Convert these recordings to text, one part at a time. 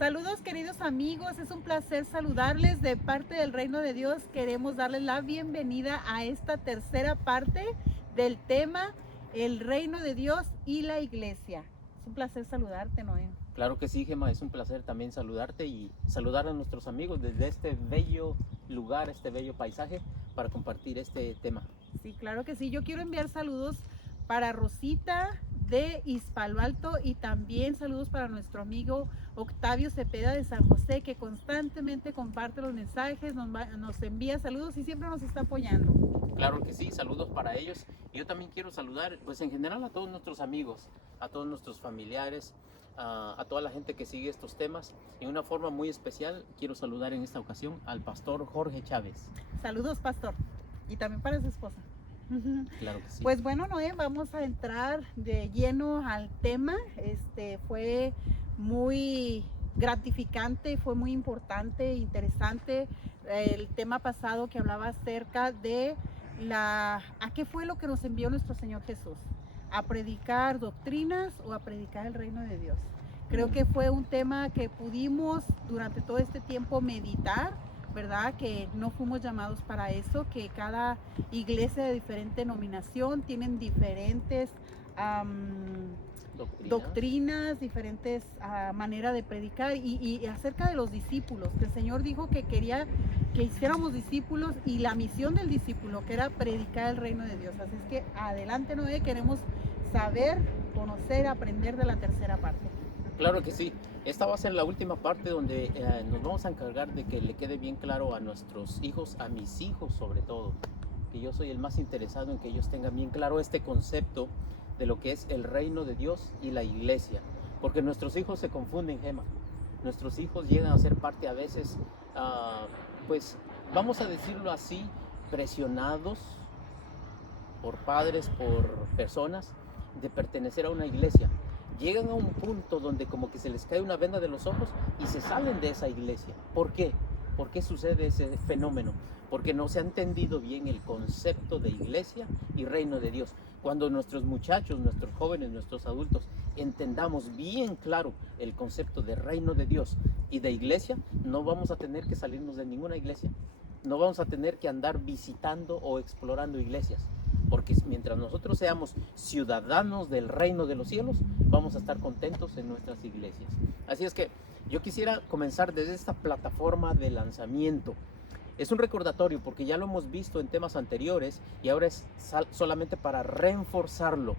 Saludos queridos amigos, es un placer saludarles de parte del Reino de Dios. Queremos darles la bienvenida a esta tercera parte del tema El Reino de Dios y la Iglesia. Es un placer saludarte, Noé. Claro que sí, Gemma, es un placer también saludarte y saludar a nuestros amigos desde este bello lugar, este bello paisaje para compartir este tema. Sí, claro que sí. Yo quiero enviar saludos para Rosita de Palo Alto y también saludos para nuestro amigo Octavio Cepeda de San José, que constantemente comparte los mensajes, nos envía saludos y siempre nos está apoyando. Claro que sí, saludos para ellos. Yo también quiero saludar, pues en general a todos nuestros amigos, a todos nuestros familiares, a toda la gente que sigue estos temas. En una forma muy especial, quiero saludar en esta ocasión al pastor Jorge Chávez. Saludos, pastor, y también para su esposa. Claro que sí. Pues bueno, Noé, vamos a entrar de lleno al tema. Fue muy gratificante, fue muy importante, interesante el tema pasado que hablaba acerca de ¿a qué fue lo que nos envió nuestro Señor Jesús? ¿A predicar doctrinas o a predicar el reino de Dios? Creo que fue un tema que pudimos durante todo este tiempo meditar, ¿verdad? Que no fuimos llamados para eso, que cada iglesia de diferente denominación tienen diferentes doctrinas, diferentes maneras de predicar y acerca de los discípulos, que el Señor dijo que quería que hiciéramos discípulos y la misión del discípulo, que era predicar el reino de Dios. Así es que adelante, Noé, queremos saber, conocer, aprender de la tercera parte. Claro que sí. Esta va a ser la última parte donde nos vamos a encargar de que le quede bien claro a nuestros hijos, a mis hijos sobre todo, que yo soy el más interesado en que ellos tengan bien claro este concepto de lo que es el reino de Dios y la iglesia, porque nuestros hijos se confunden, Gemma. Nuestros hijos llegan a ser parte a veces, pues vamos a decirlo así, presionados por padres, por personas, de pertenecer a una iglesia. Llegan a un punto donde como que se les cae una venda de los ojos y se salen de esa iglesia. ¿Por qué? ¿Por qué sucede ese fenómeno? Porque no se ha entendido bien el concepto de iglesia y reino de Dios. Cuando nuestros muchachos, nuestros jóvenes, nuestros adultos entendamos bien claro el concepto de reino de Dios y de iglesia, no vamos a tener que salirnos de ninguna iglesia. No vamos a tener que andar visitando o explorando iglesias. Porque mientras nosotros seamos ciudadanos del reino de los cielos, vamos a estar contentos en nuestras iglesias. Así es que yo quisiera comenzar desde esta plataforma de lanzamiento. Es un recordatorio porque ya lo hemos visto en temas anteriores y ahora es solamente para reforzarlo,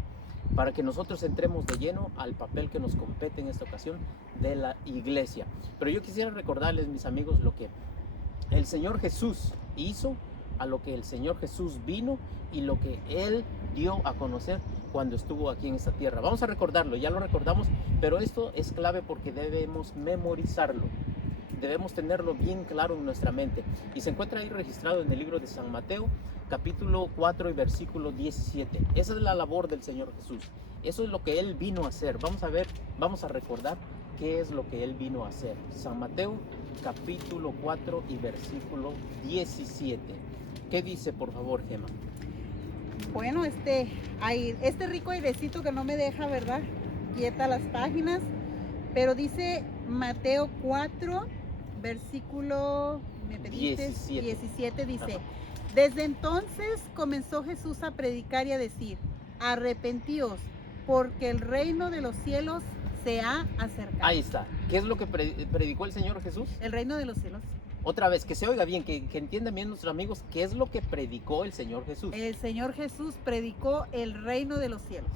para que nosotros entremos de lleno al papel que nos compete en esta ocasión de la iglesia. Pero yo quisiera recordarles, mis amigos, lo que el Señor Jesús hizo, a lo que el Señor Jesús vino y lo que Él dio a conocer cuando estuvo aquí en esta tierra. Vamos a recordarlo, ya lo recordamos, pero esto es clave porque debemos memorizarlo. Debemos tenerlo bien claro en nuestra mente. Y se encuentra ahí registrado en el libro de San Mateo, capítulo 4 y versículo 17. Esa es la labor del Señor Jesús. Eso es lo que Él vino a hacer. Vamos a ver, vamos a recordar qué es lo que Él vino a hacer. San Mateo, capítulo 4 y versículo 17. ¿Qué dice, por favor, Gemma? Bueno, este rico airecito que no me deja, ¿verdad? Quieta las páginas, pero dice Mateo 4, versículo, me pediste, 17 dice, ajá. Desde entonces comenzó Jesús a predicar y a decir, arrepentíos, porque el reino de los cielos se ha acercado. Ahí está. ¿Qué es lo que predicó el Señor Jesús? El reino de los cielos. Otra vez, que se oiga bien, que entiendan bien nuestros amigos, ¿qué es lo que predicó el Señor Jesús? El Señor Jesús predicó el reino de los cielos.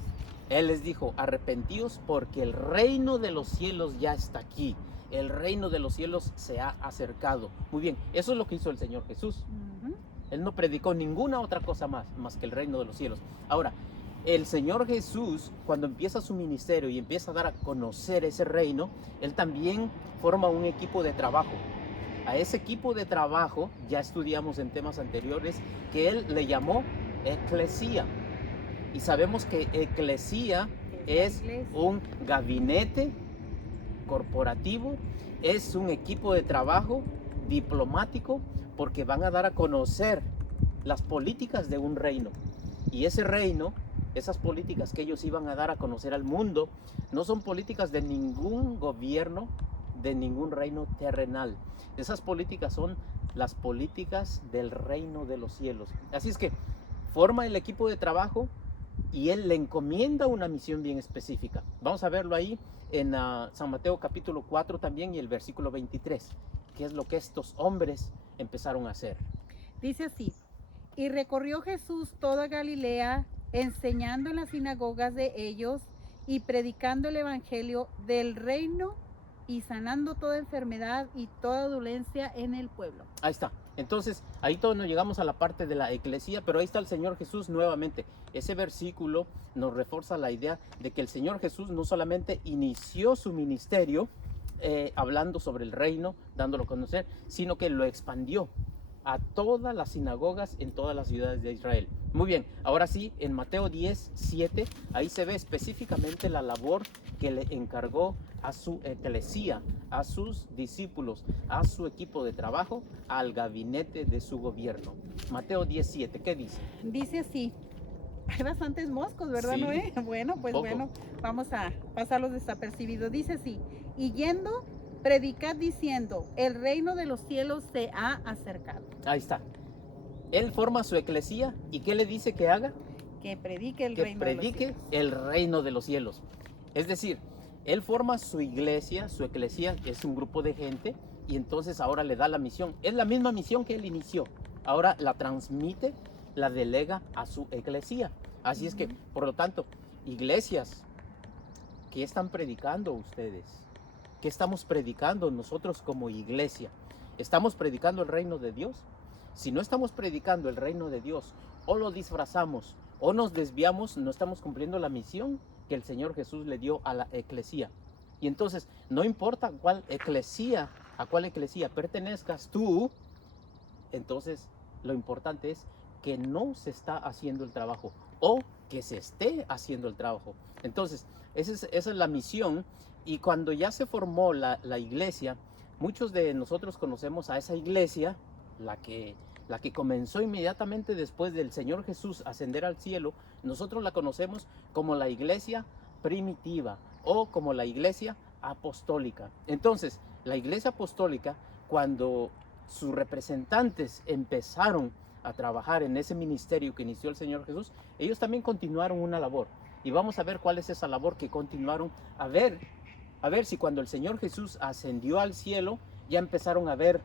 Él les dijo, arrepentíos porque el reino de los cielos ya está aquí. El reino de los cielos se ha acercado. Muy bien, eso es lo que hizo el Señor Jesús. Él no predicó ninguna otra cosa más que el reino de los cielos. Ahora, el Señor Jesús, cuando empieza su ministerio y empieza a dar a conocer ese reino, Él también forma un equipo de trabajo. A ese equipo de trabajo, ya estudiamos en temas anteriores, que Él le llamó eclesía. Y sabemos que eclesía es un gabinete corporativo, es un equipo de trabajo diplomático, porque van a dar a conocer las políticas de un reino. Y ese reino, esas políticas que ellos iban a dar a conocer al mundo, no son políticas de ningún gobierno de ningún reino terrenal. Esas políticas son las políticas del reino de los cielos. Así es que forma el equipo de trabajo y él le encomienda una misión bien específica. Vamos a verlo ahí en San Mateo capítulo 4 también y el versículo 23, que es lo que estos hombres empezaron a hacer. Dice así: y recorrió Jesús toda Galilea, enseñando en las sinagogas de ellos y predicando el evangelio del reino y sanando toda enfermedad y toda dolencia en el pueblo. Ahí está. Entonces, ahí todos nos llegamos a la parte de la eclesía, pero ahí está el Señor Jesús nuevamente. Ese versículo nos refuerza la idea de que el Señor Jesús no solamente inició su ministerio hablando sobre el reino, dándolo a conocer, sino que lo expandió a todas las sinagogas en todas las ciudades de Israel. Muy bien, ahora sí, en Mateo 10:7, ahí se ve específicamente la labor que le encargó a su eclesía, a sus discípulos, a su equipo de trabajo, al gabinete de su gobierno. Mateo 10:7, ¿qué dice? Dice así: hay bastantes moscos, ¿verdad, Sí, Noé? Bueno, pues poco. bueno, vamos a pasarlos desapercibidos. Dice así: y yendo, predicad diciendo, el reino de los cielos se ha acercado. Ahí está. Él forma su eclesía y ¿qué le dice que haga? Que predique el Que reino de los predique cielos. el reino de los cielos. Es decir, él forma su iglesia, su eclesía, es un grupo de gente, y entonces ahora le da la misión. Es la misma misión que él inició. Ahora la transmite, la delega a su eclesía. Así es que, por lo tanto, iglesias, ¿qué están predicando ustedes? ¿Qué estamos predicando nosotros como iglesia? ¿Estamos predicando el reino de Dios? Si no estamos predicando el reino de Dios, o lo disfrazamos, o nos desviamos, no estamos cumpliendo la misión que el Señor Jesús le dio a la eclesía. Y entonces, no importa a cuál eclesía pertenezcas tú, entonces lo importante es que no se está haciendo el trabajo o que se esté haciendo el trabajo. Entonces, esa es la misión. Y cuando ya se formó la iglesia, muchos de nosotros conocemos a esa iglesia, la que comenzó inmediatamente después del Señor Jesús ascender al cielo. Nosotros la conocemos como la iglesia primitiva o como la iglesia apostólica. Entonces, la iglesia apostólica, cuando sus representantes empezaron a trabajar en ese ministerio que inició el Señor Jesús, ellos también continuaron una labor. Y vamos a ver cuál es esa labor que continuaron. A ver si cuando el Señor Jesús ascendió al cielo, ya empezaron a ver.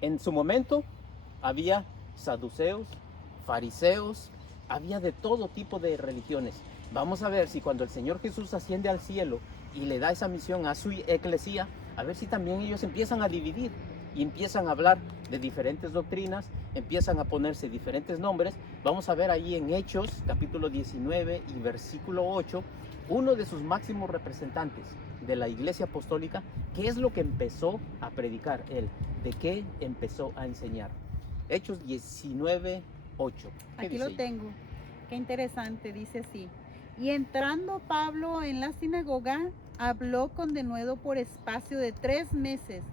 En su momento había saduceos, fariseos, había de todo tipo de religiones. Vamos a ver si cuando el Señor Jesús asciende al cielo y le da esa misión a su eclesía, a ver si también ellos empiezan a dividir y empiezan a hablar de diferentes doctrinas, empiezan a ponerse diferentes nombres. Vamos a ver ahí en Hechos, capítulo 19 y versículo 8, uno de sus máximos representantes de la iglesia apostólica, ¿qué es lo que empezó a predicar él? ¿De qué empezó a enseñar? Hechos 19, 8. Aquí lo tengo. Qué interesante, dice así: y entrando Pablo en la sinagoga, habló con denuedo por espacio de 3 meses,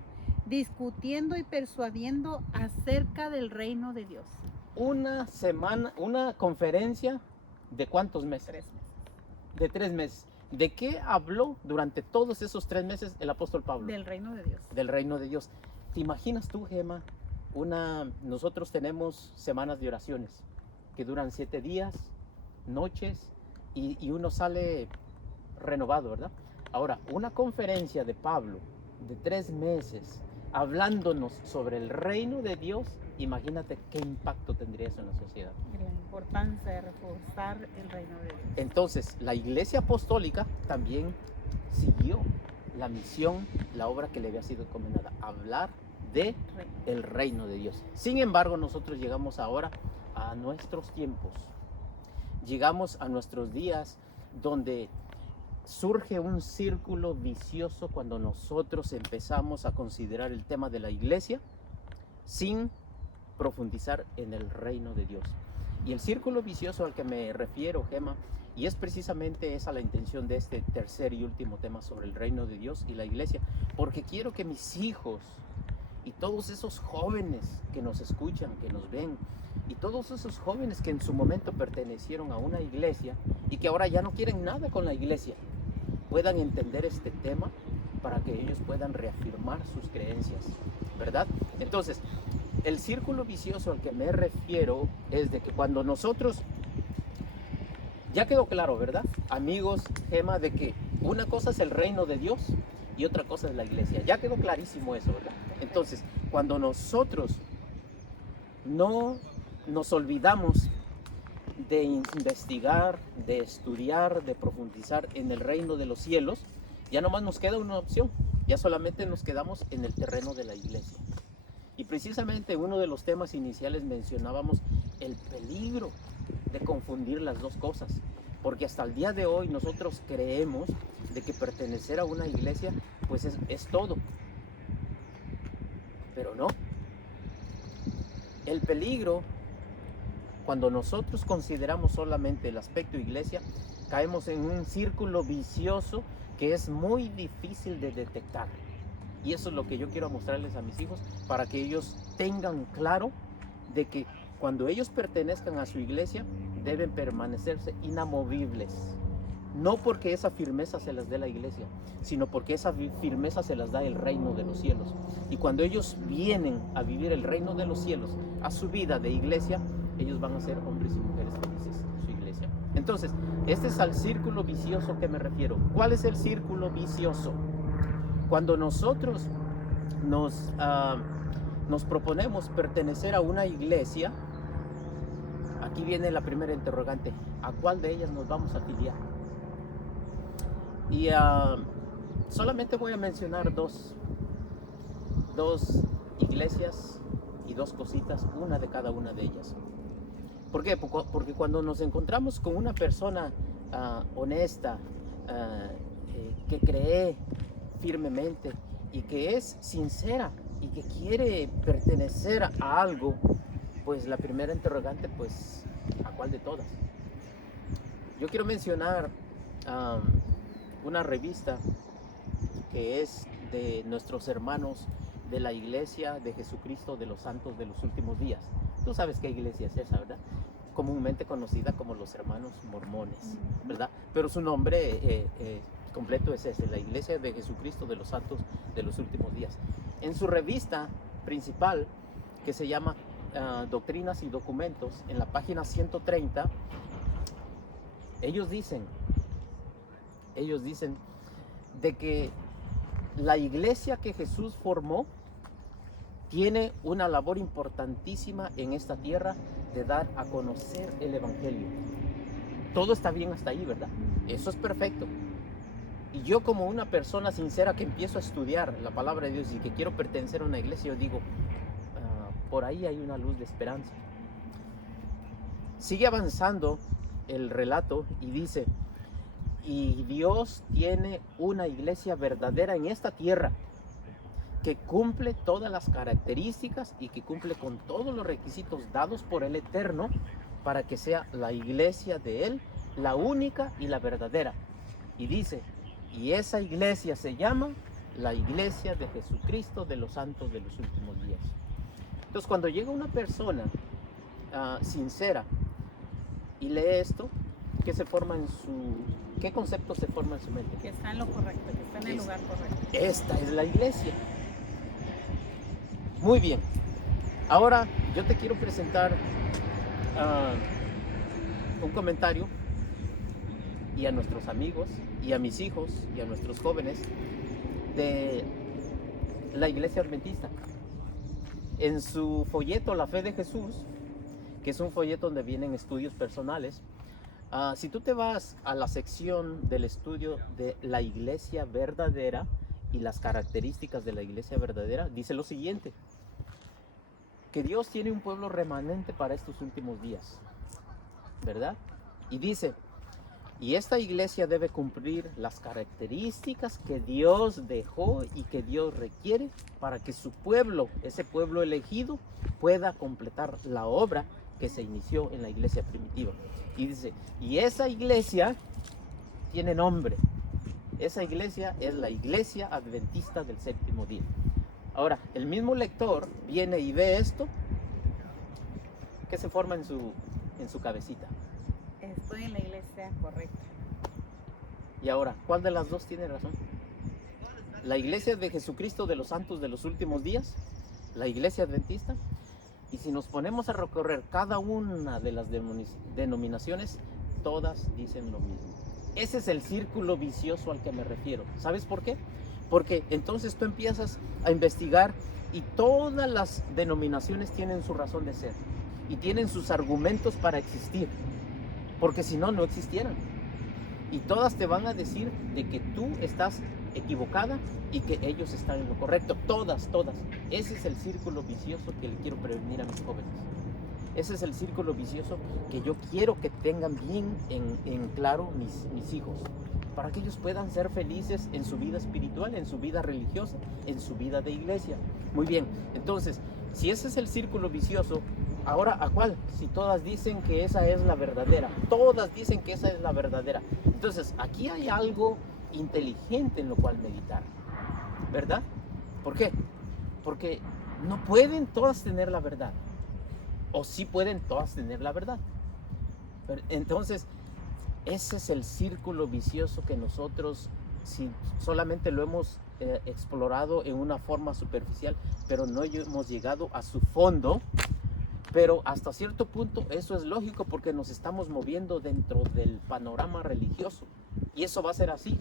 discutiendo y persuadiendo acerca del reino de Dios. Una semana, una conferencia de ¿cuántos meses? 3 meses. De 3 meses. ¿De qué habló durante todos esos 3 meses el apóstol Pablo? Del reino de Dios. Del reino de Dios. ¿Te imaginas tú, Gema? Nosotros tenemos semanas de oraciones que duran 7 días, noches, y uno sale renovado, ¿verdad? Ahora, una conferencia de Pablo de 3 meses hablándonos sobre el reino de Dios, imagínate qué impacto tendría eso en la sociedad. La importancia de reforzar el reino de Dios. Entonces, la iglesia apostólica también siguió la misión, la obra que le había sido encomendada, hablar de el reino de Dios. Sin embargo, nosotros llegamos ahora a nuestros tiempos. Llegamos a nuestros días donde surge un círculo vicioso cuando nosotros empezamos a considerar el tema de la iglesia sin profundizar en el reino de Dios. Y el círculo vicioso al que me refiero, Gema, y es precisamente esa la intención de este tercer y último tema sobre el reino de Dios y la iglesia, porque quiero que mis hijos y todos esos jóvenes que nos escuchan, que nos ven, y todos esos jóvenes que en su momento pertenecieron a una iglesia y que ahora ya no quieren nada con la iglesia, puedan entender este tema para que ellos puedan reafirmar sus creencias, ¿verdad? Entonces, el círculo vicioso al que me refiero es de que cuando nosotros, ya quedó claro, ¿verdad? Amigos, Gema, de que una cosa es el reino de Dios y otra cosa es la iglesia. Ya quedó clarísimo eso, ¿verdad? Entonces, cuando nosotros no nos olvidamos de investigar, de estudiar, de profundizar en el reino de los cielos, ya nomás nos queda una opción, ya solamente nos quedamos en el terreno de la iglesia. Y precisamente uno de los temas iniciales mencionábamos el peligro de confundir las dos cosas, porque hasta el día de hoy nosotros creemos de que pertenecer a una iglesia pues es todo, pero no. El peligro, cuando nosotros consideramos solamente el aspecto iglesia, caemos en un círculo vicioso que es muy difícil de detectar. Y eso es lo que yo quiero mostrarles a mis hijos, para que ellos tengan claro de que cuando ellos pertenezcan a su iglesia, deben permanecerse inamovibles. No porque esa firmeza se las dé la iglesia, sino porque esa firmeza se las da el reino de los cielos. Y cuando ellos vienen a vivir el reino de los cielos a su vida de iglesia, ellos van a ser hombres y mujeres felices en su iglesia. Entonces, este es al círculo vicioso que me refiero. ¿Cuál es el círculo vicioso? Cuando nosotros nos proponemos pertenecer a una iglesia, aquí viene la primera interrogante: ¿a cuál de ellas nos vamos a afiliar? Y solamente voy a mencionar dos iglesias y dos cositas, una de cada una de ellas. ¿Por qué? Porque cuando nos encontramos con una persona honesta, que cree firmemente y que es sincera y que quiere pertenecer a algo, pues la primera interrogante, pues, ¿a cuál de todas? Yo quiero mencionar una revista que es de nuestros hermanos de la Iglesia de Jesucristo de los Santos de los Últimos Días. Tú sabes qué iglesia es esa, ¿verdad? Comúnmente conocida como los hermanos mormones, ¿verdad? Pero su nombre completo es ese, la Iglesia de Jesucristo de los Santos de los Últimos Días. En su revista principal, que se llama Doctrinas y Documentos, en la página 130, ellos dicen de que la iglesia que Jesús formó tiene una labor importantísima en esta tierra de dar a conocer el Evangelio. Todo está bien hasta ahí, ¿verdad? Eso es perfecto. Y yo, como una persona sincera que empiezo a estudiar la palabra de Dios y que quiero pertenecer a una iglesia, yo digo, por ahí hay una luz de esperanza. Sigue avanzando el relato y dice: y Dios tiene una iglesia verdadera en esta tierra que cumple todas las características y que cumple con todos los requisitos dados por el Eterno para que sea la iglesia de Él, la única y la verdadera. Y dice, y esa iglesia se llama la Iglesia de Jesucristo de los Santos de los Últimos Días. Entonces, cuando llega una persona sincera y lee esto, ¿qué concepto se forma en su mente? Que está en lo correcto, que está en el lugar correcto. Esta es la iglesia. Muy bien. Ahora yo te quiero presentar un comentario, y a nuestros amigos, y a mis hijos, y a nuestros jóvenes, de la Iglesia Adventista. En su folleto La Fe de Jesús, que es un folleto donde vienen estudios personales, si tú te vas a la sección del estudio de la iglesia verdadera y las características de la iglesia verdadera, dice lo siguiente: que Dios tiene un pueblo remanente para estos últimos días, ¿verdad? Y dice, y esta iglesia debe cumplir las características que Dios dejó y que Dios requiere para que su pueblo, ese pueblo elegido, pueda completar la obra que se inició en la iglesia primitiva. Y dice, y esa iglesia tiene nombre. Esa iglesia es la Iglesia Adventista del Séptimo Día. Ahora, el mismo lector viene y ve esto. ¿Qué se forma en su cabecita? Estoy en la iglesia correcta. Y ahora, ¿cuál de las dos tiene razón? la iglesia de Jesucristo de los Santos de los Últimos Días, la iglesia adventista. Y si nos ponemos a recorrer cada una de las denominaciones, todas dicen lo mismo. Ese es el círculo vicioso al que me refiero. ¿Sabes por qué? Porque entonces tú empiezas a investigar y todas las denominaciones tienen su razón de ser y tienen sus argumentos para existir, porque si no, no existieran. Y todas te van a decir de que tú estás equivocada y que ellos están en lo correcto. Todas. Ese es el círculo vicioso que le quiero prevenir a mis jóvenes. Ese es el círculo vicioso que yo quiero que tengan bien en claro mis hijos, para que ellos puedan ser felices en su vida espiritual, en su vida religiosa, en su vida de iglesia. Muy bien, entonces, si ese es el círculo vicioso, ahora, ¿a cuál? Si todas dicen que esa es la verdadera, todas dicen que esa es la verdadera. Entonces, aquí hay algo inteligente en lo cual meditar, ¿verdad? ¿Por qué? Porque no pueden todas tener la verdad, o sí pueden todas tener la verdad. Entonces, ese es el círculo vicioso que nosotros, si solamente lo hemos explorado en una forma superficial, pero no hemos llegado a su fondo. Pero hasta cierto punto eso es lógico, porque nos estamos moviendo dentro del panorama religioso, y eso va a ser así.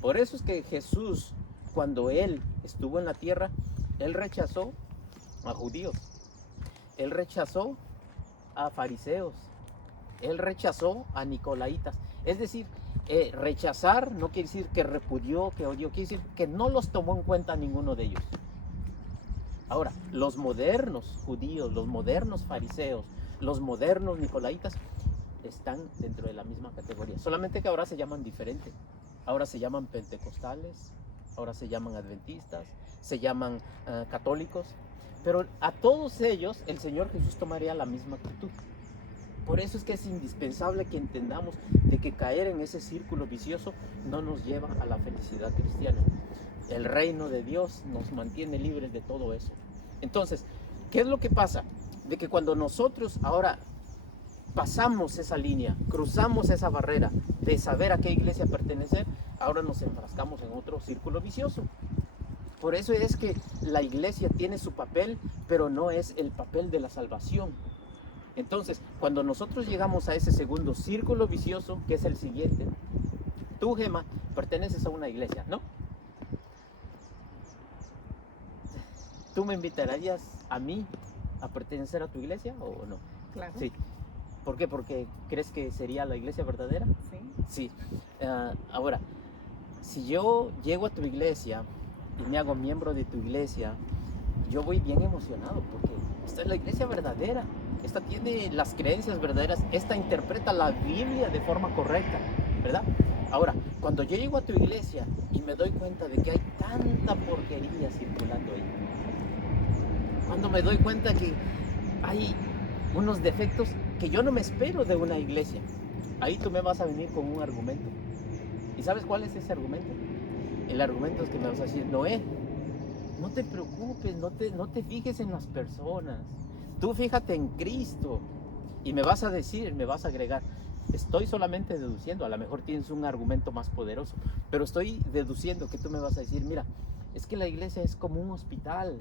Por eso es que Jesús, cuando Él estuvo en la tierra, Él rechazó a judíos, Él rechazó a fariseos, Él rechazó a nicolaitas. Es decir, rechazar no quiere decir que repudió, que odió, quiere decir que no los tomó en cuenta ninguno de ellos. Ahora, los modernos judíos, los modernos fariseos, los modernos nicolaitas están dentro de la misma categoría, solamente que ahora se llaman diferente. Ahora se llaman pentecostales, ahora se llaman adventistas, se llaman católicos, pero a todos ellos el Señor Jesús tomaría la misma actitud. Por eso es que es indispensable que entendamos de que caer en ese círculo vicioso no nos lleva a la felicidad cristiana. El reino de Dios nos mantiene libres de todo eso. Entonces, ¿qué es lo que pasa? De que cuando nosotros ahora pasamos esa línea, cruzamos esa barrera de saber a qué iglesia pertenecer, ahora nos enfrascamos en otro círculo vicioso. Por eso es que la iglesia tiene su papel, pero no es el papel de la salvación. Entonces, cuando nosotros llegamos a ese segundo círculo vicioso, que es el siguiente, tú, Gema, perteneces a una iglesia, ¿no? ¿Tú me invitarías a mí a pertenecer a tu iglesia o no? Claro. Sí. ¿Por qué? ¿Porque crees que sería la iglesia verdadera? Sí. Sí. Ahora, si yo llego a tu iglesia y me hago miembro de tu iglesia, yo voy bien emocionado, porque esta es la iglesia verdadera. Esta tiene las creencias verdaderas. Esta interpreta la Biblia de forma correcta, ¿verdad? Ahora, cuando yo llego a tu iglesia y me doy cuenta de que hay tanta porquería circulando ahí, cuando me doy cuenta que hay unos defectos que yo no me espero de una iglesia, ahí tú me vas a venir con un argumento. ¿Y sabes cuál es ese argumento? El argumento es que me vas a decir: Noé, no te preocupes, no te fijes en las personas, tú fíjate en Cristo. Y me vas a decir, me vas a agregar: estoy solamente deduciendo, a lo mejor tienes un argumento más poderoso, pero estoy deduciendo que tú me vas a decir: mira, es que la iglesia es como un hospital.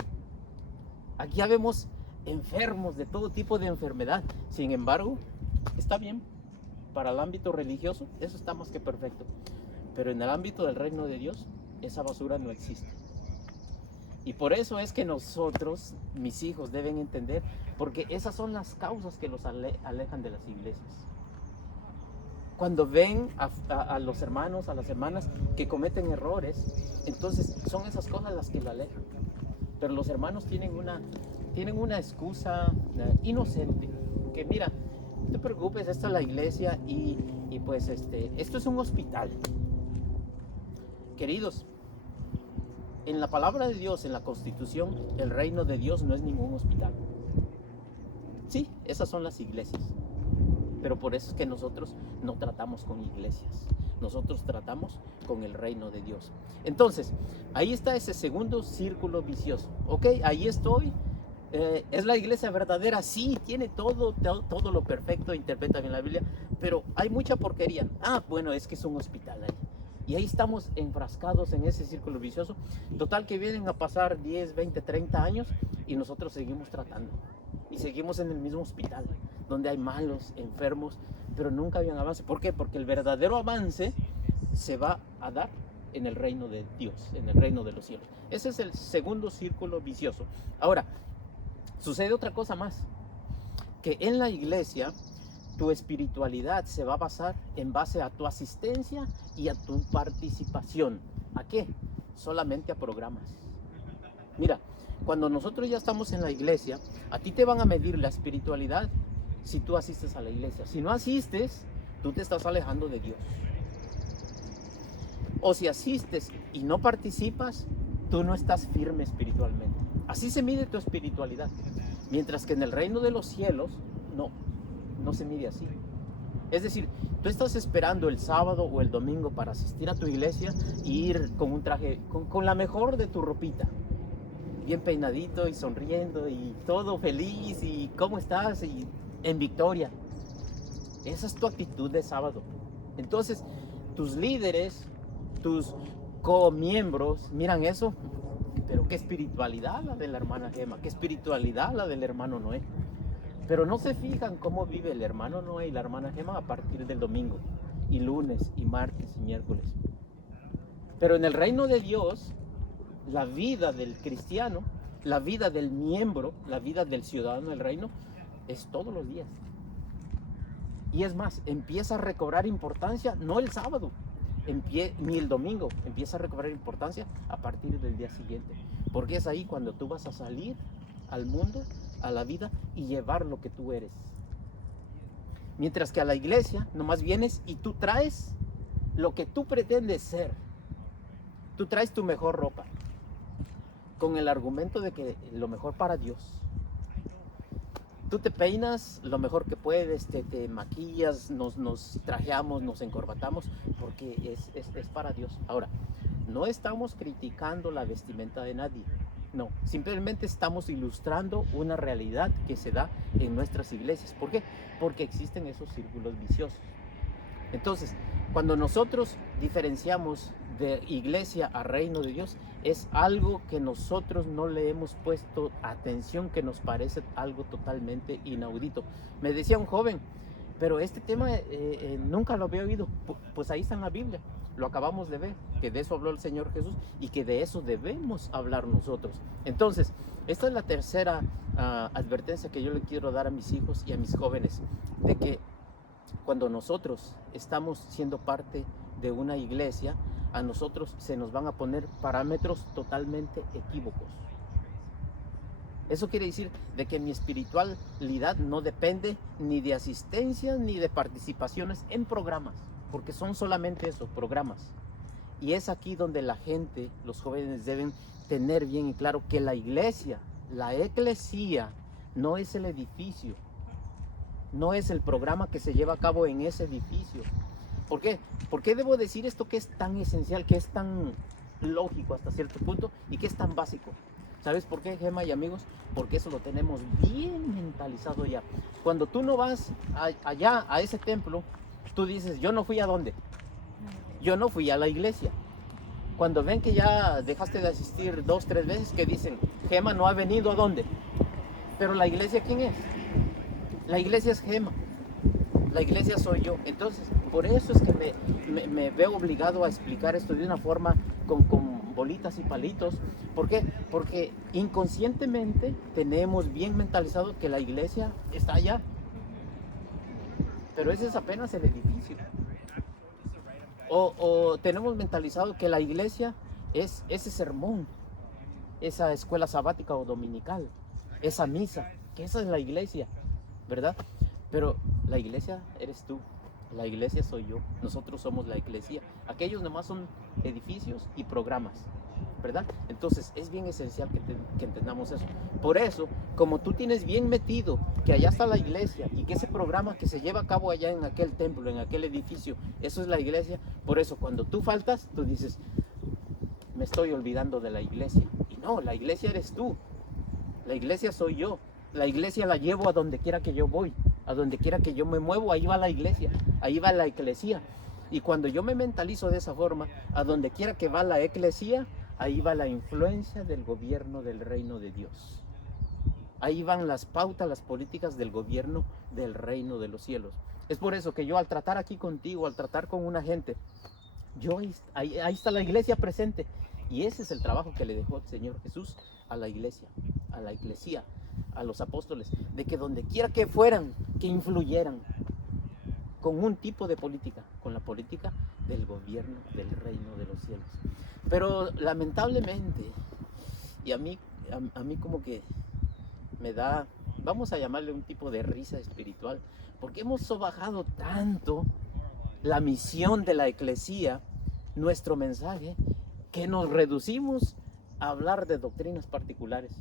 Aquí ya vemos enfermos de todo tipo de enfermedad. Sin embargo, está bien, para el ámbito religioso, eso está más que perfecto. Pero en el ámbito del reino de Dios, esa basura no existe. Y por eso es que nosotros, mis hijos, deben entender, porque esas son las causas que los alejan de las iglesias. Cuando ven a los hermanos, a las hermanas que cometen errores, entonces son esas cosas las que lo alejan. Pero los hermanos tienen una excusa inocente, que mira, no te preocupes, esta es la iglesia y pues esto es un hospital. Queridos, en la palabra de Dios, en la Constitución, el reino de Dios no es ningún hospital. Sí, esas son las iglesias, pero por eso es que nosotros no tratamos con iglesias, nosotros tratamos con el reino de Dios. Entonces, ahí está ese segundo círculo vicioso. Ok, ahí estoy. ¿Es la iglesia verdadera? Sí, tiene todo lo perfecto, interpreta bien la Biblia, pero hay mucha porquería. Bueno, es que es un hospital ahí. Y ahí estamos enfrascados en ese círculo vicioso. Total que vienen a pasar 10, 20, 30 años y nosotros seguimos tratando. Y seguimos en el mismo hospital, donde hay malos, enfermos, pero nunca había un avance. ¿Por qué? Porque el verdadero avance se va a dar en el reino de Dios, en el reino de los cielos. Ese es el segundo círculo vicioso. Ahora, sucede otra cosa más, que en la iglesia tu espiritualidad se va a basar en base a tu asistencia y a tu participación. ¿A qué? Solamente a programas. Mira, cuando nosotros ya estamos en la iglesia, a ti te van a medir la espiritualidad si tú asistes a la iglesia. Si no asistes, tú te estás alejando de Dios. O si asistes y no participas, tú no estás firme espiritualmente. Así se mide tu espiritualidad. Mientras que en el reino de los cielos, no se mide así. Es decir, tú estás esperando el sábado o el domingo para asistir a tu iglesia e ir con un traje, con la mejor de tu ropita, bien peinadito y sonriendo y todo feliz y ¿cómo estás? Y en victoria. Esa es tu actitud de sábado. Entonces, tus líderes, tus comiembros, miran eso, pero qué espiritualidad la de la hermana Gema, qué espiritualidad la del hermano Noé. Pero no se fijan cómo vive el hermano Noé y la hermana Gema a partir del domingo, y lunes, y martes, y miércoles. Pero en el reino de Dios, la vida del cristiano, la vida del miembro, la vida del ciudadano del reino, es todos los días. Y es más, empieza a recobrar importancia, no el sábado, ni el domingo, empieza a recobrar importancia a partir del día siguiente. Porque es ahí cuando tú vas a salir al mundo, a la vida, y llevar lo que tú eres. Mientras que a la iglesia nomás vienes y tú traes lo que tú pretendes ser. Tú traes tu mejor ropa, con el argumento de que lo mejor para Dios. Tú te peinas lo mejor que puedes, te maquillas, nos trajeamos, nos encorbatamos, porque es para Dios. Ahora, no estamos criticando la vestimenta de nadie. No, simplemente estamos ilustrando una realidad que se da en nuestras iglesias. ¿Por qué? Porque existen esos círculos viciosos. Entonces, cuando nosotros diferenciamos de iglesia a reino de Dios, es algo que nosotros no le hemos puesto atención, que nos parece algo totalmente inaudito. Me decía un joven, pero este tema nunca lo había oído. Pues ahí está en la Biblia. Lo acabamos de ver, que de eso habló el Señor Jesús y que de eso debemos hablar nosotros. Entonces, esta es la tercera advertencia que yo le quiero dar a mis hijos y a mis jóvenes, de que cuando nosotros estamos siendo parte de una iglesia, a nosotros se nos van a poner parámetros totalmente equívocos. Eso quiere decir de que mi espiritualidad no depende ni de asistencia ni de participaciones en programas, porque son solamente eso, programas. Y es aquí donde la gente, los jóvenes deben tener bien y claro que la iglesia, la eclesía, no es el edificio, no es el programa que se lleva a cabo en ese edificio. ¿Por qué? ¿Por qué debo decir esto que es tan esencial, que es tan lógico hasta cierto punto y que es tan básico? ¿Sabes por qué, Gema y amigos? Porque eso lo tenemos bien mentalizado ya. Cuando tú no vas allá a ese templo, tú dices, yo no fui a dónde. Yo no fui a la iglesia. Cuando ven que ya dejaste de asistir 2, 3 veces, que dicen, Gema no ha venido a dónde. Pero la iglesia, ¿quién es? La iglesia es Gema. La iglesia soy yo. Entonces, por eso es que me veo obligado a explicar esto de una forma con bolitas y palitos. ¿Por qué? Porque inconscientemente tenemos bien mentalizado que la iglesia está allá. Pero ese es apenas el edificio. O tenemos mentalizado que la iglesia es ese sermón, esa escuela sabática o dominical, esa misa, que esa es la iglesia, ¿verdad? Pero la iglesia eres tú, la iglesia soy yo, nosotros somos la iglesia. Aquellos nomás son edificios y programas, ¿verdad? Entonces es bien esencial que entendamos eso. Por eso, como tú tienes bien metido que allá está la iglesia y que ese programa que se lleva a cabo allá en aquel templo, en aquel edificio, eso es la iglesia, por eso cuando tú faltas, tú dices, me estoy olvidando de la iglesia. Y no, la iglesia eres tú, la iglesia soy yo, la iglesia la llevo a donde quiera que yo voy, a donde quiera que yo me muevo, ahí va la iglesia, ahí va la eclesía. Y cuando yo me mentalizo de esa forma, a donde quiera que va la eclesía, ahí va la influencia del gobierno del reino de Dios. Ahí van las pautas, las políticas del gobierno del reino de los cielos. Es por eso que yo al tratar aquí contigo, al tratar con una gente, ahí está la iglesia presente. Y ese es el trabajo que le dejó el Señor Jesús a la iglesia, a la eclesía, a los apóstoles, de que donde quiera que fueran, que influyeran con un tipo de política, con la política del gobierno del reino de los cielos. Pero lamentablemente, y a mí como que me da, vamos a llamarle un tipo de risa espiritual, porque hemos sobajado tanto la misión de la eclesía, nuestro mensaje, que nos reducimos a hablar de doctrinas particulares.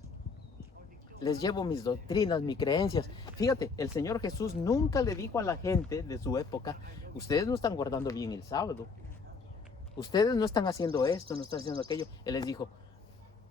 Les llevo mis doctrinas, mis creencias. Fíjate, el Señor Jesús nunca le dijo a la gente de su época, ustedes no están guardando bien el sábado, ustedes no están haciendo esto, no están haciendo aquello. Él les dijo,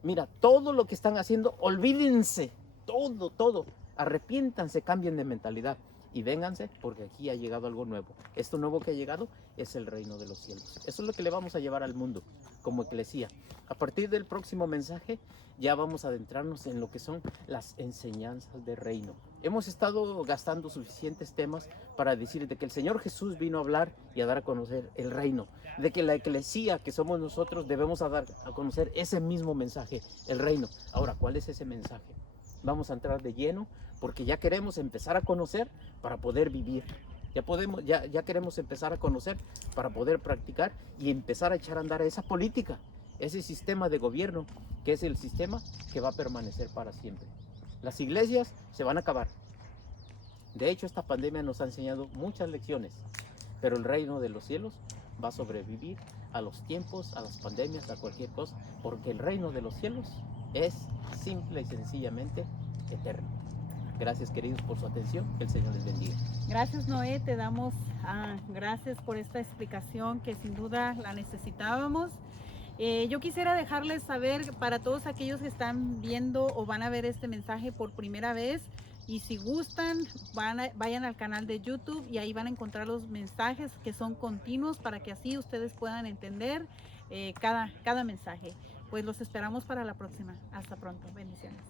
mira, todo lo que están haciendo, olvídense, todo, arrepiéntanse, cambien de mentalidad y vénganse porque aquí ha llegado algo nuevo. Esto nuevo que ha llegado es el reino de los cielos. Eso es lo que le vamos a llevar al mundo como eclesía. A partir del próximo mensaje ya vamos a adentrarnos en lo que son las enseñanzas del reino. Hemos estado gastando suficientes temas para decir de que el Señor Jesús vino a hablar y a dar a conocer el reino, de que la eclesía que somos nosotros debemos a dar a conocer ese mismo mensaje, el reino. Ahora, ¿cuál es ese mensaje? Vamos a entrar de lleno porque ya queremos empezar a conocer para poder vivir. Ya queremos empezar a conocer para poder practicar y empezar a echar a andar esa política, ese sistema de gobierno que es el sistema que va a permanecer para siempre. Las iglesias se van a acabar. De hecho, esta pandemia nos ha enseñado muchas lecciones, pero el reino de los cielos va a sobrevivir a los tiempos, a las pandemias, a cualquier cosa, porque el reino de los cielos es simple y sencillamente eterno. Gracias, queridos, por su atención. Que el Señor les bendiga. Gracias, Noé. Te damos gracias por esta explicación que sin duda la necesitábamos. Yo quisiera dejarles saber para todos aquellos que están viendo o van a ver este mensaje por primera vez, y si gustan, vayan al canal de YouTube y ahí van a encontrar los mensajes que son continuos para que así ustedes puedan entender cada mensaje. Pues los esperamos para la próxima. Hasta pronto. Bendiciones.